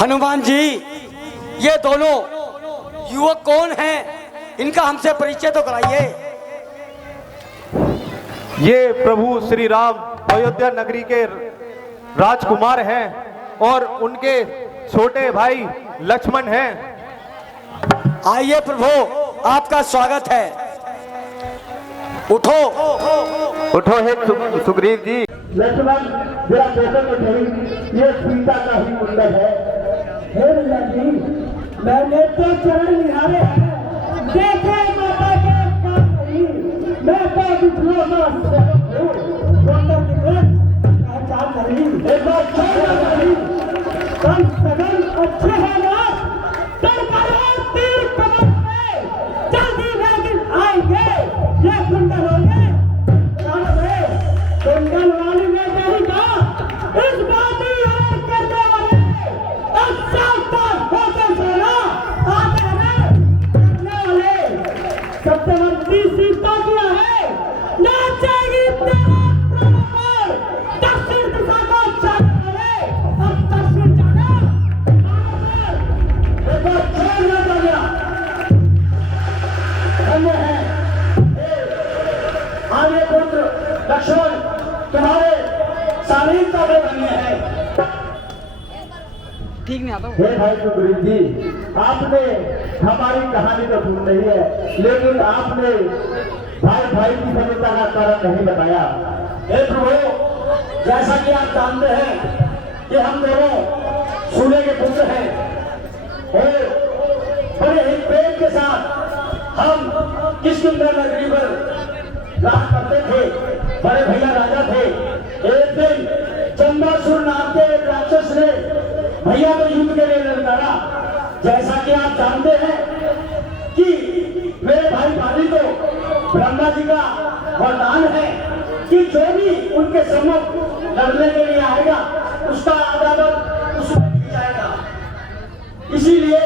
हनुमान जी, ये दोनों युवक कौन हैं? इनका हमसे परिचय तो कराइए। ये प्रभु श्री राम अयोध्या नगरी के राजकुमार हैं और उनके छोटे भाई लक्ष्मण हैं। आइए प्रभु, आपका स्वागत है। उठो उठो हे सुग्रीव जी। लक्ष्मण जरा देखो तो सही, ये सीता का ही मंदिर है। हे भैया जी, मैंने तो चरण निहारे हैं, देखे माता के काम नहीं। मैं तो विष्णु मास गौतम पहचान नहीं, एक बार नहीं कम सगन अच्छे हैं ना, तीर कमर में जल्दी लेकिन आएंगे। ये कुंडल होंगे कुंडल वाली ने नहीं कहा, इस बात और करने वाले होकर सोना आते हैं करने वाले। सबसे बड़ी सीता किया है, नाचेगी तेरा प्रभु पर दक्षिण दिशा को चाहने वाले। अब दक्षिण जाना देखो छोड़ना पड़ गया धन्य है आगे पुत्र लक्ष्मण, तुम्हारे शालीनता में धन्य है। ठीक नहीं आता। हे भाई सुग्रीव जी, आपने हमारी कहानी तो सुन रही है, लेकिन आपने भाई भाई की समस्या का कारण नहीं बताया। हे प्रभु, जैसा कि आप जानते हैं कि हम दोनों सूर्य के पुत्र हैं और बड़े ही प्रेम के साथ हम किष्किंधा नगरी पर राज करते थे। बड़े भैया राजा थे। एक दिन चंद्रासुर नाम के एक राक्षस ने भैया को युद्ध के लिए ललकारा। जैसा कि आप जानते हैं कि मेरे भाई भाभी को ब्रह्मा जी का वरदान है कि जो भी उनके सम्मुख लड़ने के लिए आएगा उसका आदान उसमें दी जाएगा। इसीलिए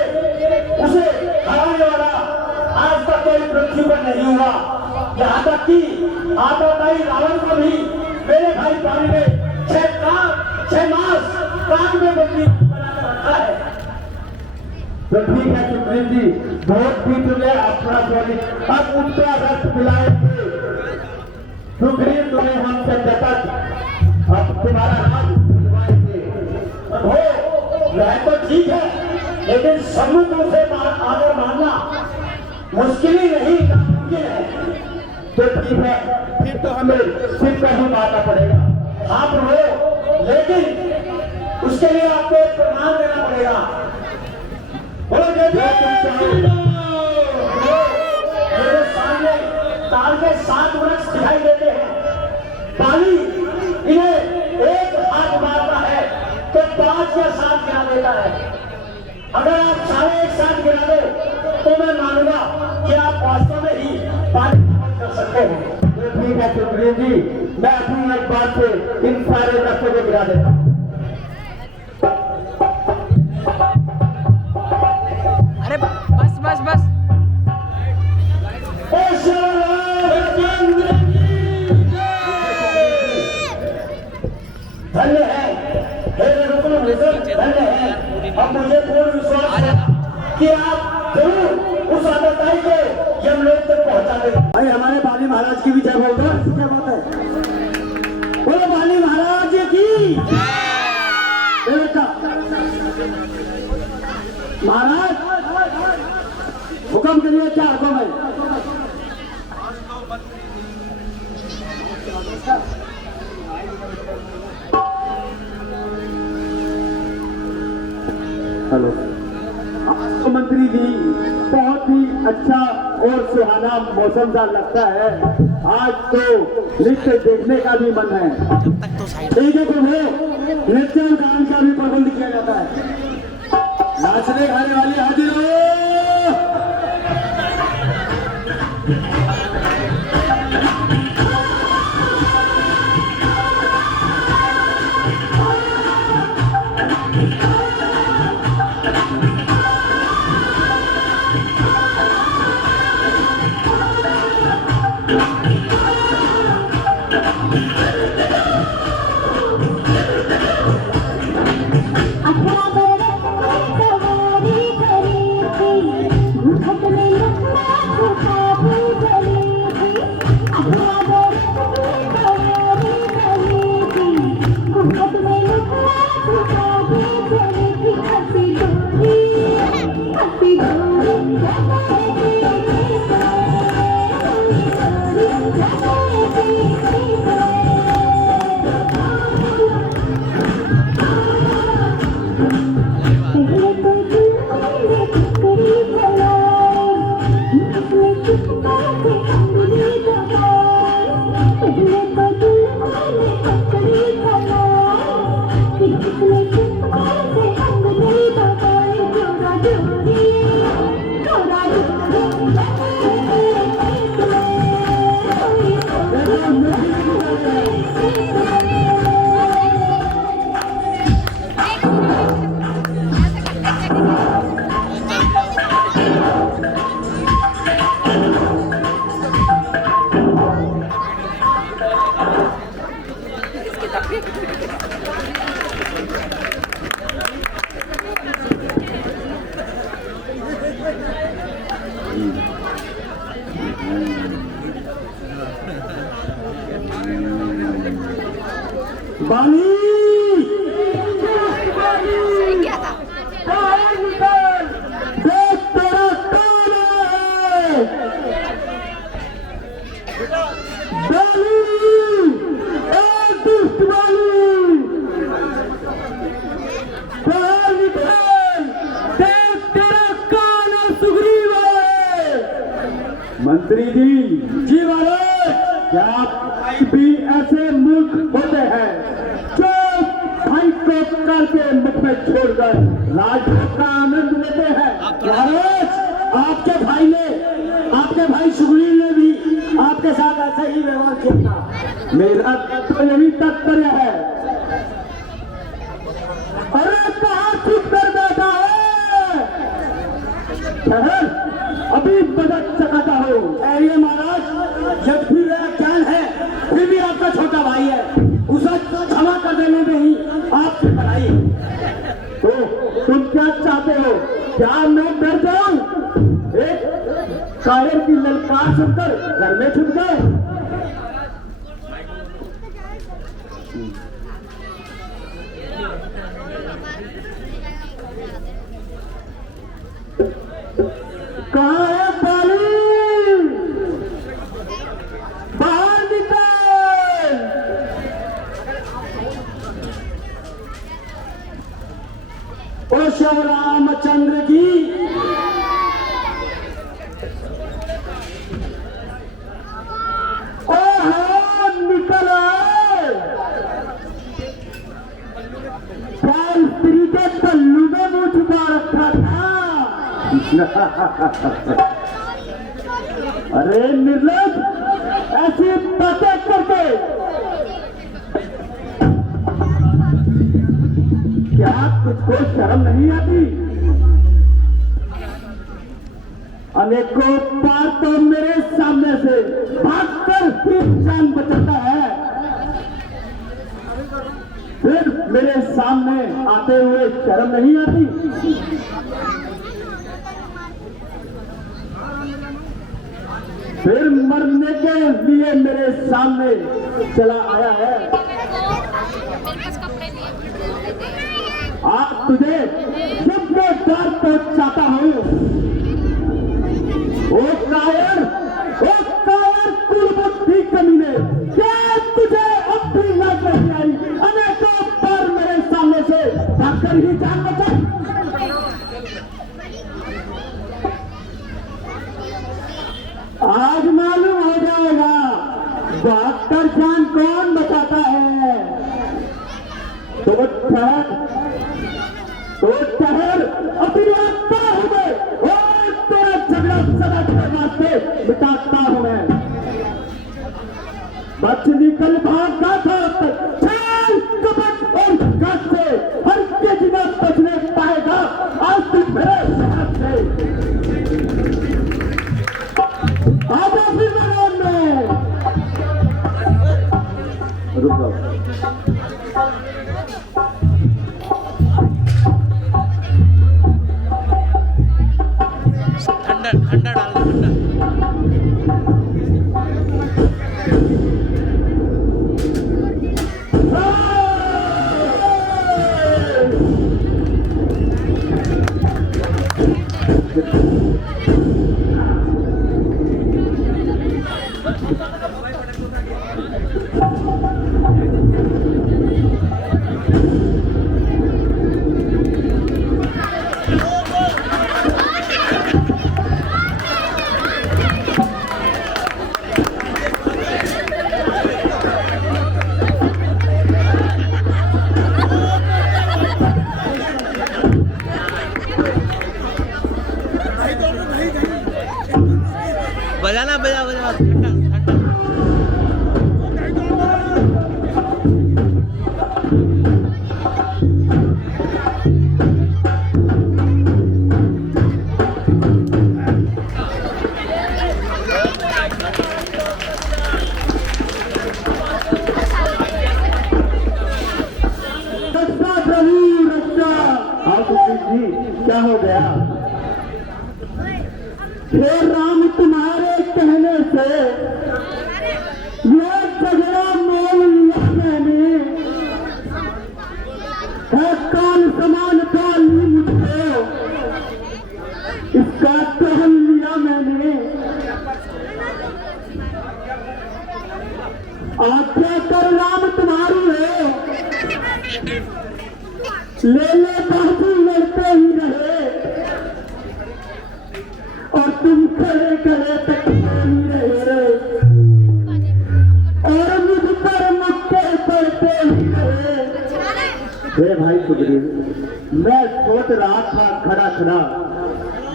उसे हराने वाला आज तक कोई पृथ्वी पर नहीं हुआ। यहाँ तक कि आतताई रावण को भी मेरे भाई भाभी ने 6 मास कान में बंदी बना रखा है। तो ठीक है सुग्रीव जी, बहुत पीट गए अपना सॉरी, अब उसका रक्त मिलाएंगे। सुग्रीव तुम्हें हमसे जतक अब तुम्हारा राज दिलवाएंगे। हो वह तो ठीक है, लेकिन सम्मुख से आदर मानना मुश्किल ही नहीं नामुमकिन है। तो ठीक है, फिर तो हमें सिर पर ही मारना पड़ेगा। आप रो, लेकिन उसके लिए आपको एक प्रमाण देना पड़ेगा। मेरे सामने ताल के 7 वृक्ष दिखाई देते हैं। पानी इन्हें एक हाथ मारता है तो 5 या 7 गिरा देता है। अगर आप सारे एक साथ गिरा दो तो मैं मानूंगा कि आप वास्तव में ही पानी कर सकते हैं। तो ठीक है सुग्रीव जी, मैं अपनी एक बात से इन सारे रस्तों को गिरा देता हूँ। अरे बस बस बस। धन्य है धन्य है। अब मुझे पूर्ण विश्वास है कि आप जरूर उस आतताई को यमलोक तक पहुंचा देंगे। भाई हमारे बाली महाराज की भी जय बोलते हैं। क्या बात है? बोलो बाली महाराज की बेटा। महाराज हुक्म करिए, क्या हुक्म है? हेलो मंत्री जी, बहुत ही अच्छा और सुहाना मौसम सा लगता है। आज तो नृत्य देखने का भी मन है। ठीक है प्रभु, नृत्य गान का भी प्रबंध किया जाता है। नाचने गाने वाली हाजिर हो। अपना मंत्री जी महाराज, क्या आप भी ऐसे मूर्ख होते हैं जो भाई को करके मुख में छोड़कर राजभोग का आनंद लेते हैं? महाराज, आपके भाई सुग्रीव ने भी आपके साथ ऐसा ही व्यवहार किया था। मेरा तो यही तात्पर्य है। अरे कहाँ चुप कर बैठा है? ठहर, अभी बदल चकाता हो। अरे महाराज, जब भी मेरा ज्ञान है, फिर भी आपका छोटा भाई है, उसे क्षमा कर देने में ही आपकी भलाई। तो तुम क्या चाहते हो? क्या मैं डर जाऊं? एक कायर की ललकार सुनकर घर में छुप गए? कहाँ है बालू? बाहर निकल! ओ श्री रामचंद्र जी, निकल आए। स्त्री के पल्लू में मुंह छुपा रखा था। अरे निर्लज, ऐसी बातें करके क्या तुझको शर्म नहीं आती? अनेकों बार तो मेरे सामने से भागकर फिर जान बचाता है, फिर मेरे सामने आते हुए शर्म नहीं आती? फिर मरने के लिए मेरे सामने चला आया है। आज तुझे जब मैं डर को चाहता हूं, ओ कायर कुलबुद्धि कमीने, क्या तुझे अब भी लाज नहीं आई? अनेकों बार मेरे सामने से भागकर ही जान बचा। आज मालूम हो जाएगा भागकर जान कौन बचाता है। तो ठहर, अभी आता हूं मैं, और तेरा झगड़ा सदा के वास्ते मिटाता हूं मैं। बच निकल भागा था, चल कपट और घाट से हर के जीवन बचने पाएगा आज तू मेरे साथ से। आजा फिर मैदान में। रुक जाओ। ठंडा डाल दो, ठंडा। बजाना बजा ठंडा ठंडा। क्या हो गया? हे राम, तुम्हारे कहने से यह झगड़ा मोल लिया मैंने, है कान समान काली मुझको, इसका सहन लिया मैंने। आज्ञा कर राम तुम्हारी है, ले बाबू लड़ते ही रहे और तुम खड़े खड़े तक सोच रहा था खड़ा खड़ा,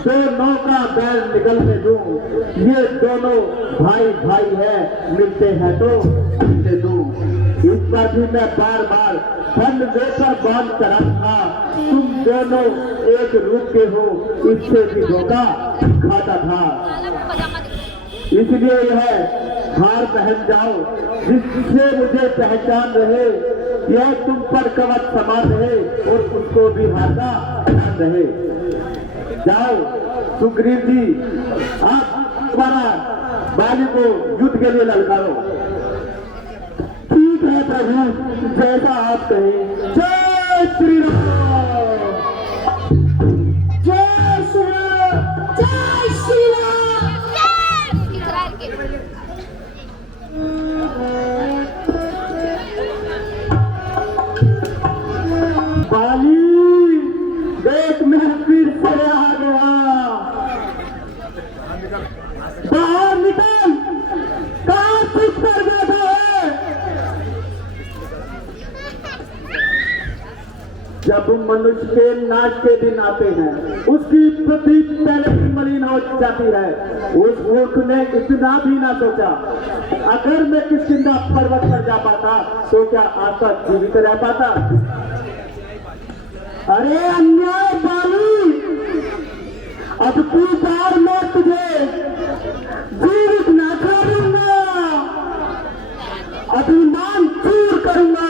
दोनों का बैल निकलने दूं, ये दोनों भाई भाई है, मिलते हैं तो मिलते दूं। इस पर भी मैं बार बार धन लेकर बांध करा था, तुम दोनों एक रूप के हो, इससे भी धोखा खाता था। इसलिए यह हार पहन जाओ, जिससे मुझे पहचान रहे, यह तुम पर कवच समान रहे और उसको भी हाथा ध्यान रहे। जाओ सुग्रीव जी, आप तुम्हारा बाली को युद्ध के लिए ललकारो। ठीक है प्रभु, जैसा आप कहें। जय श्री राम, जय श्री राम, जय श्री राम। इकरार के बाली, देख मैं फिर से आ गया। बाहर निकल, कहाँ चुप कर बैठा है? जब मनुष्य के नाच के दिन आते हैं, उसकी पृथ्वी पहले ही मलिन हो जाती है। उस मूर्ख ने इतना भी ना सोचा, अगर मैं किष्किंधा पर्वत पर जा पाता तो क्या आज तक जीवित रह पाता? अरे अन्याय बाली, अब तू बार मैं तुझे जीवित ना करूंगा, अभिमान चूर करूंगा।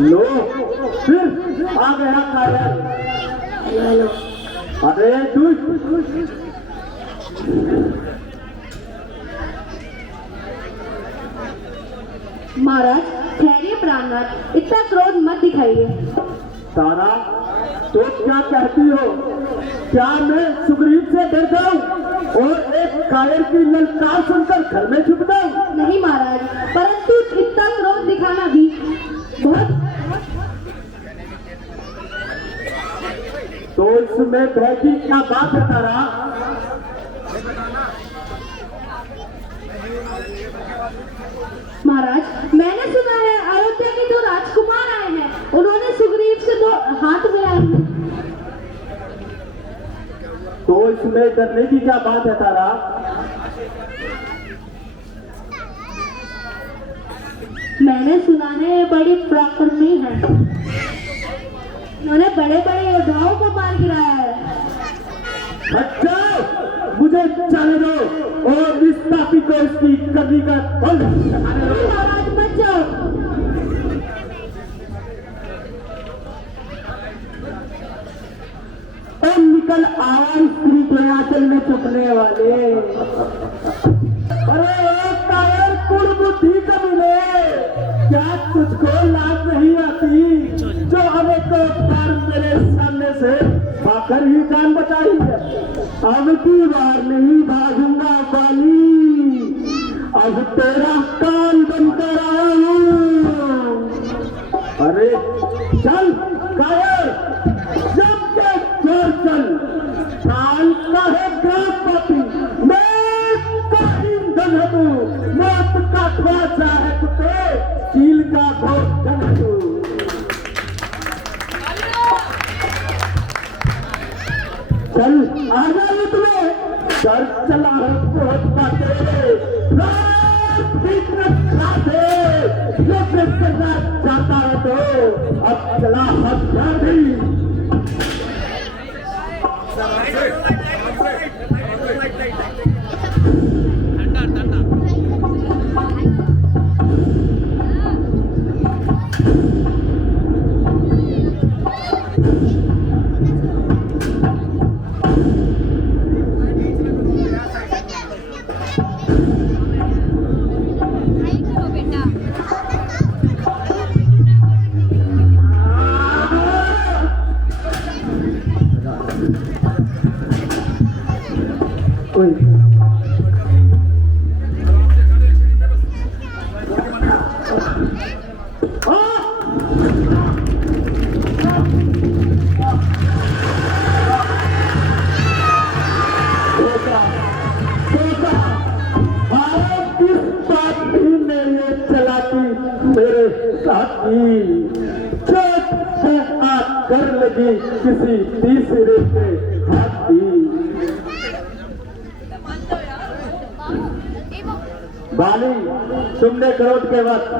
लो फिर आ गया कायर। अरे दुष्ट, महाराज ठहरिए प्राणनाथ, इतना क्रोध मत दिखाइए। तारा, तो क्या कहती हो? क्या मैं सुग्रीव से डर जाऊं और एक कायर की ललकार सुनकर घर में छुप जाऊं? नहीं महाराज, परंतु इतना क्रोध दिखाना भी बहुत। तो इसमें भय की क्या बात है तारा? महाराज, मैंने सुना है अयोध्या के 2 राजकुमार आए हैं, उन्होंने सुग्रीव से 2 हाथ मिलाए हैं। तो इसमें डरने की क्या बात है तारा? मैंने सुना है ये बड़ी पराक्रमी है, उन्होंने बड़े बड़े योद्धाओं को मार गिराया है। अच्छा, मुझे जाने दो और इस पापी को इसकी करनी का फल दिखाने दो। महाराज मत जाओ। तो निकल आया स्त्री के आंचल में चुपने वाले। अरे एक कायर कुड़बुद्धि का मिले, क्या तुझको लाज नहीं आती जो हमें तो बार मेरे सामने से भाकर ही जान बचाई है? अब की बार नहीं भागूंगा बाली, अब तेरा कान बनकर आया हूँ। अरे चल कायर, जब के जोर चल, काल का है ग्रामपति, मैं का ईंधन है तू, मौत का ख्वाजा है कुत्ते, चील का भोजन है तू। चल आजा तुम्हें, चल चला है बहुत बातें, रात भीतर खाते, जो करना चाहता है तो अब चला हथियार भी। ठंडा ठंडा मेरे साथी, चोट कर लगी किसी तीसरे के हाथ की। बाली, तुमने क्रोध के वक्त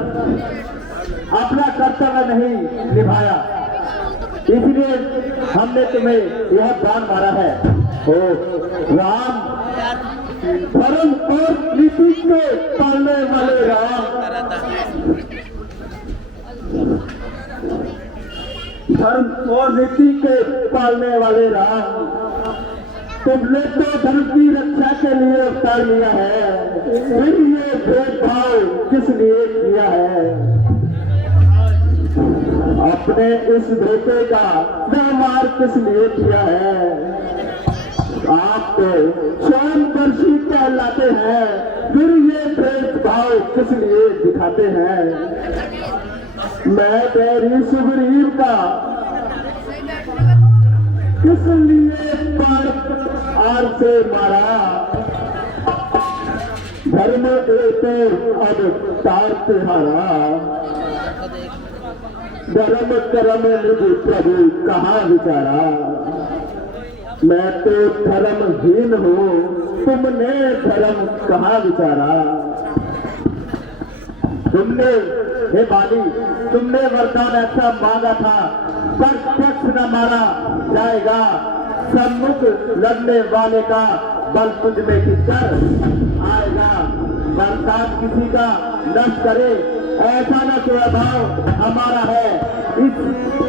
अपना कर्तव्य नहीं निभाया, इसलिए हमने तुम्हें यह बाण मारा है। ओ राम, धर्म और नीति के पालने वाले राम, धर्म और नीति के पालने वाले राम, तुमने तो धर्म की रक्षा के लिए अवतार लिया है, फिर ये भेदभाव किस लिए किया है? अपने इस बेटे का व्यवहार किस लिए किया है? आप तो स्वयंवर्षी कहलाते हैं, फिर ये भेदभाव किस लिए दिखाते हैं? मैं तेरी सुग्रीव का किस लिए बाण आर से मारा? धर्म के तो अब तार तिहारा, धर्म कर्म निधि प्रभु कहाँ विचारा? मैं तो धर्महीन हूँ, तुमने धर्म कहाँ विचारा? तुमने, हे बाली, तुमने वरदान ऐसा मांगा था, प्रत्यक्ष न मारा जाएगा, सम्मुख लड़ने वाले का बल तुझ में किसकर आएगा? वरदान किसी का नष्ट करे ऐसा न स्वभाव हमारा है,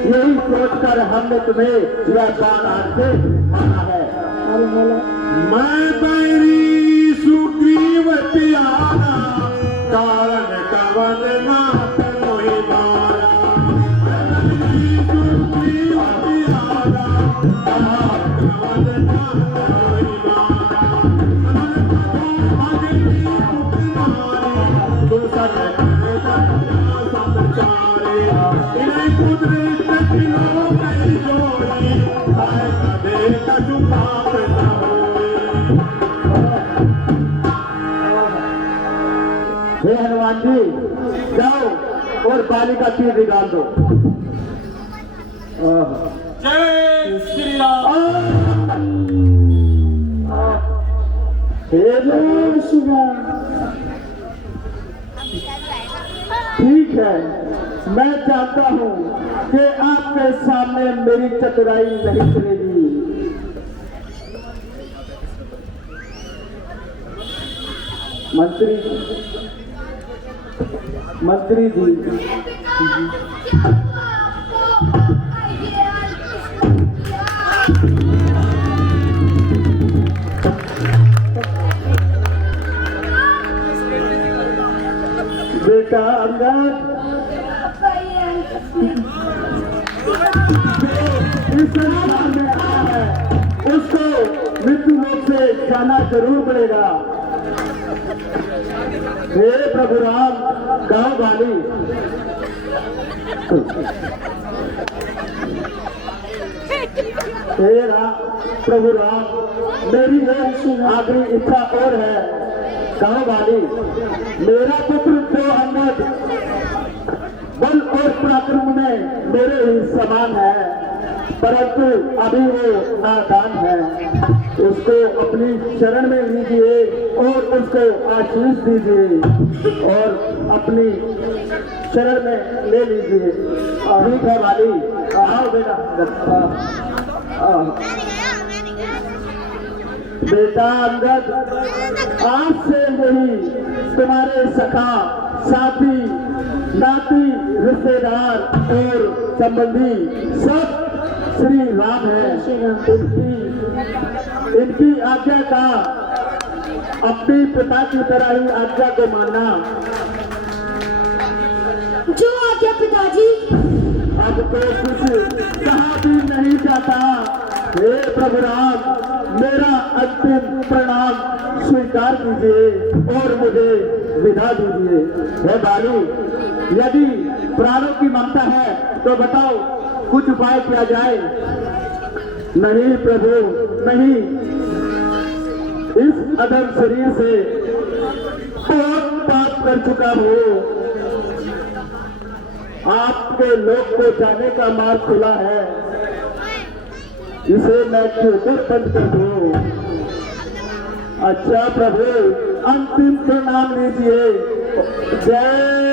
यही सोचकर हमने तुम्हें यह बाण हाथ से मारा है। मैं तेरी सुग्रीव त्यागा, कारण कवन नाथ मोहि मारा। सुग्रीव त्यागा, कारण कवन नाथ मोहि मारा। तू सच संचारे, इन्हें कुदरत खिलो कई जोड़ी, आए कदे कछु पाप न होए। हे हनुमान जी, जाओ और बाली का तीर निकाल दो। जय श्री राम। हे जय श्री राम। ठीक है, मैं चाहता हूँ कि आपके सामने मेरी चतुराई नहीं चलेगी। मंत्री जी, बेटा अंगद, इस संसार में आया है, उसको मृत्यु लोक से जाना जरूर पड़ेगा। हे प्रभु राम, गाँव वाली, हे प्रभु राम, मेरी एक आखिरी इच्छा और है। गाँव वाली, मेरा पुत्र तो अंगद बल और पराक्रम में मेरे ही समान है, परंतु अभी वो नादान है। उसको अपनी शरण में लीजिए और उसको आशीष दीजिए और अपनी शरण में ले लीजिए। ठीक है वाली, आओ बेटा। बेटा अंगद, आज से वही तुम्हारे सखा, साथी, नाती, रिश्तेदार और संबंधी सब श्री राम है। इनकी आज्ञा का अपने पिता की तरह ही आज्ञा को मानना। जो आज्ञा पिताजी। अब तो कुछ कहा भी नहीं जाता। हे प्रभु राम, मेरा अंतिम प्रणाम स्वीकार कीजिए और मुझे विदा दीजिए। हे बाली, यदि प्राणों की ममता है तो बताओ, कुछ उपाय किया जाए। नहीं प्रभु, नहीं, इस अधम शरीर से बहुत पाप कर चुका हूँ। आपके लोक को जाने का मार्ग खुला है, इसे मैं क्यों बंद कर दूं? अच्छा प्रभु, अंतिम प्रणाम लीजिए। जय